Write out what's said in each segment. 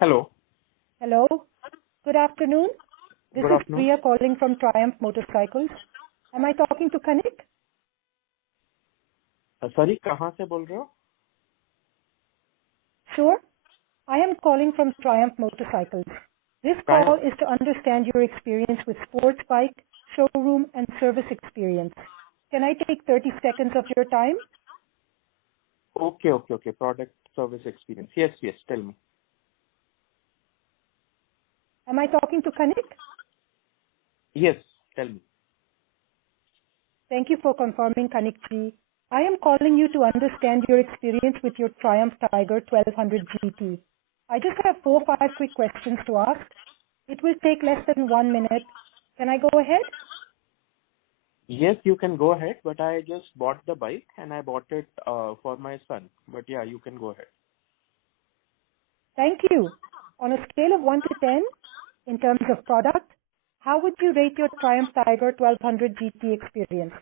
Hello. Hello. Good afternoon. This Good is afternoon. Priya calling from Triumph Motorcycles. Am I talking to Kanik? Sorry, कहाँ से बोल रहे हो? Sure. I am calling from Triumph Motorcycles. This call Triumph. is to understand your experience with sports bike, showroom, and service experience. Can I take 30 seconds of your time? Okay. Product service experience. Yes. Tell me. Am I talking to Kanik? Yes. Tell me. Thank you for confirming, Kanik ji. I am calling you to understand your experience with your Triumph Tiger 1200 GT. I just have 4 or 5 quick questions to ask. It will take less than 1 minute. Can I go ahead? Yes, you can go ahead, but I just bought the bike and I bought it for my son. But yeah, you can go ahead. Thank you. On a scale of 1 to 10, in terms of product, how would you rate your Triumph Tiger 1200 GT experience?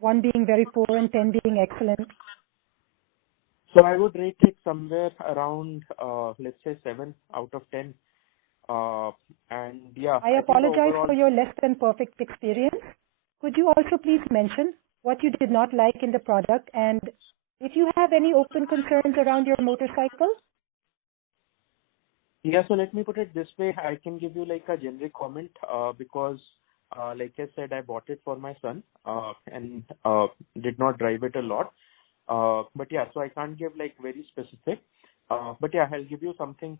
1 being very poor and 10 being excellent. So I would rate it somewhere around, let's say 7 out of 10. And yeah, I I think the apologize overall. for your less than perfect experience. Could you also please mention what you did not like in the product and if you have any open concerns around your motorcycle? Yeah, so let me put it this way. I can give you like a generic comment because, like I said, I bought it for my son and did not drive it a lot. But yeah, so I can't give like very specific. But yeah, I'll give you something.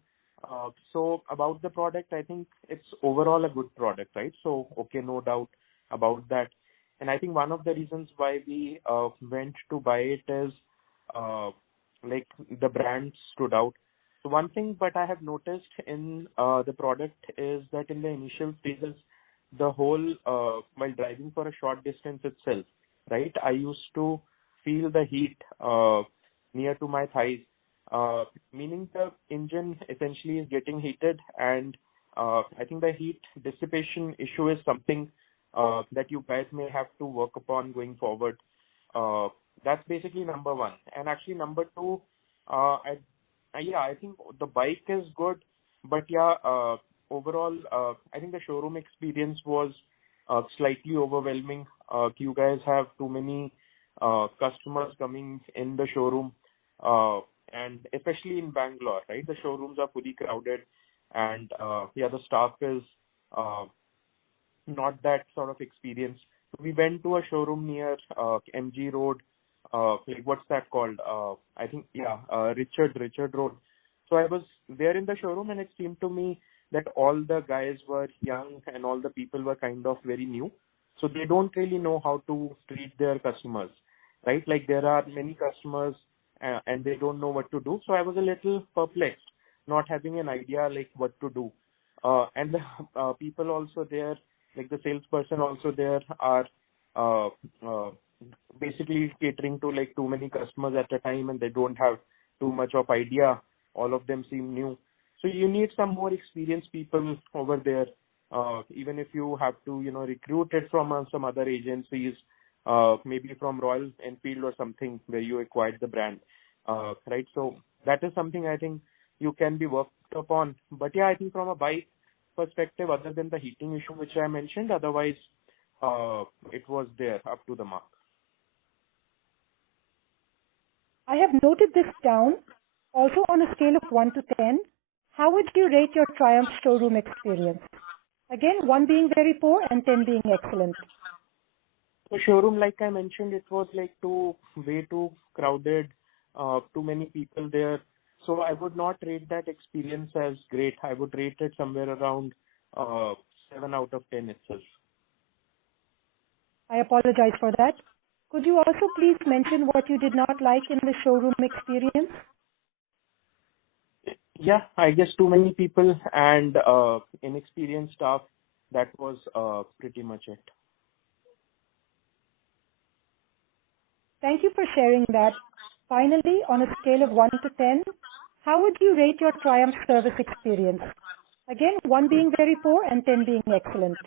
So about the product, I think it's overall a good product, right? So, okay, no doubt about that. And I think one of the reasons why we went to buy it is like the brand stood out. So one thing but I have noticed in the product is that in the initial stages, the whole while driving for a short distance itself, right? I used to feel the heat near to my thighs, meaning the engine essentially is getting heated, and I think the heat dissipation issue is something that you guys may have to work upon going forward. That's basically number one. And actually, number two, I think the bike is good, but yeah, overall, I think the showroom experience was slightly overwhelming. You guys have too many customers coming in the showroom, and especially in Bangalore, right? The showrooms are fully crowded, and yeah, the staff is not that sort of experience. We went to a showroom near MG Road, like what's that called? I think Richard Road. So I was there in the showroom, and it seemed to me that all the guys were young and all the people were kind of very new. So they don't really know how to treat their customers, right? Like there are many customers and they don't know what to do. So I was a little perplexed, not having an idea like what to do. And the people also there, like the salesperson also there are uh, uh, basically catering to like too many customers at a time, and they don't have too much of idea. All of them seem new. So you need some more experienced people over there. Even if you have to, recruit it from some other agencies, maybe from Royal Enfield or something where you acquired the brand, right? So that is something I think you can be worked upon. But yeah, I think from a bike perspective, other than the heating issue which I mentioned, otherwise it was there up to the mark. I have noted this down. Also on a scale of 1 to 10, how would you rate your Triumph showroom experience? Again, 1 being very poor and 10 being excellent. The showroom, like I mentioned, it was like way too crowded, too many people there. So I would not rate that experience as great. I would rate it somewhere around 7 out of 10 itself. I apologize for that. Could you also please mention what you did not like in the showroom experience? Yeah, I guess too many people and inexperienced staff. That was pretty much it. Thank you for sharing that. Finally, on a scale of 1 to 10, how would you rate your Triumph service experience? Again, 1 being very poor and 10 being excellent.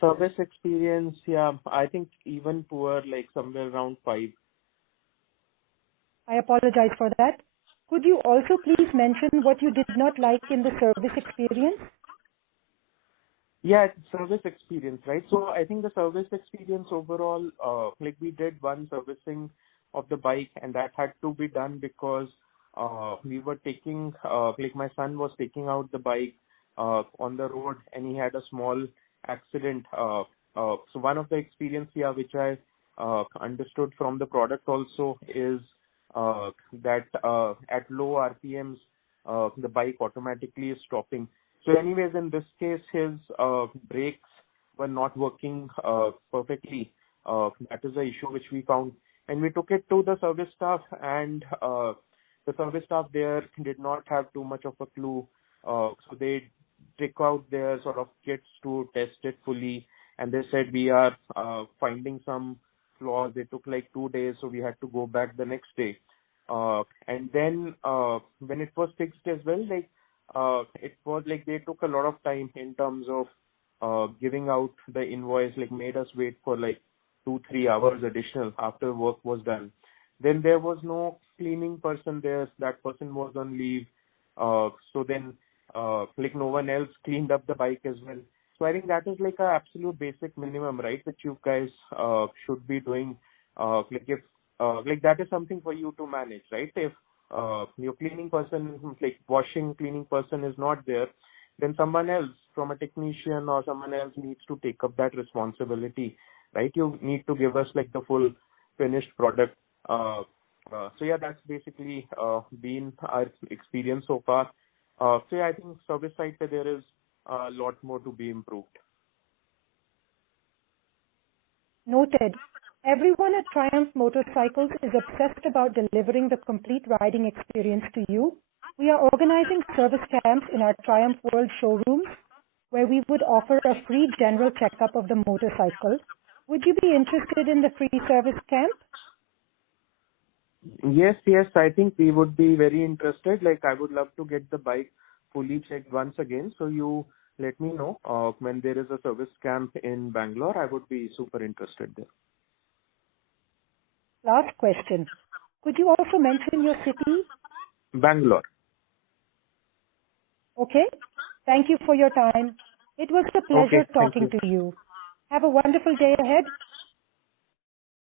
Service experience, yeah, I think even poor, like somewhere around 5. I apologize for that. Could you also please mention what you did not like in the service experience? Yeah, it's service experience, right? So I think the service experience overall, like we did one servicing of the bike, and that had to be done because we were taking, like my son was taking out the bike on the road, and he had a small accident. So one of the experience here, which I understood from the product also, is that at low RPMs, the bike automatically is stopping. So anyways, in this case, his brakes were not working perfectly. That is the issue which we found. And we took it to the service staff, and the service staff there did not have too much of a clue. So they took out their sort of kits to test it fully, and they said we are finding some flaws. They took like 2 days, so we had to go back the next day. And then when it was fixed as well, like it was like they took a lot of time in terms of giving out the invoice, like made us wait for like 2-3 hours additional after work was done. Then there was no cleaning person there. That person was on leave. So then like no one else cleaned up the bike as well. So I think that is like a absolute basic minimum, right, which you guys should be doing. Like if like that is something for you to manage, right? If your cleaning person, like washing cleaning person is not there, then someone else from a technician or someone else needs to take up that responsibility, right? You need to give us like the full finished product. So yeah, that's basically been our experience so far. So yeah, I think service side there is a lot more to be improved. Noted. Everyone at Triumph Motorcycles is obsessed about delivering the complete riding experience to you. We are organizing service camps in our Triumph World showrooms where we would offer a free general checkup of the motorcycle. Would you be interested in the free service camp? Yes, yes, I think we would be very interested. Like, I would love to get the bike fully checked once again. So you let me know when there is a service camp in Bangalore. I would be super interested there. Last question. Could you also mention your city? Bangalore. Okay. Thank you for your time. It was a Okay, pleasure thank talking you. to you. Have a wonderful day ahead.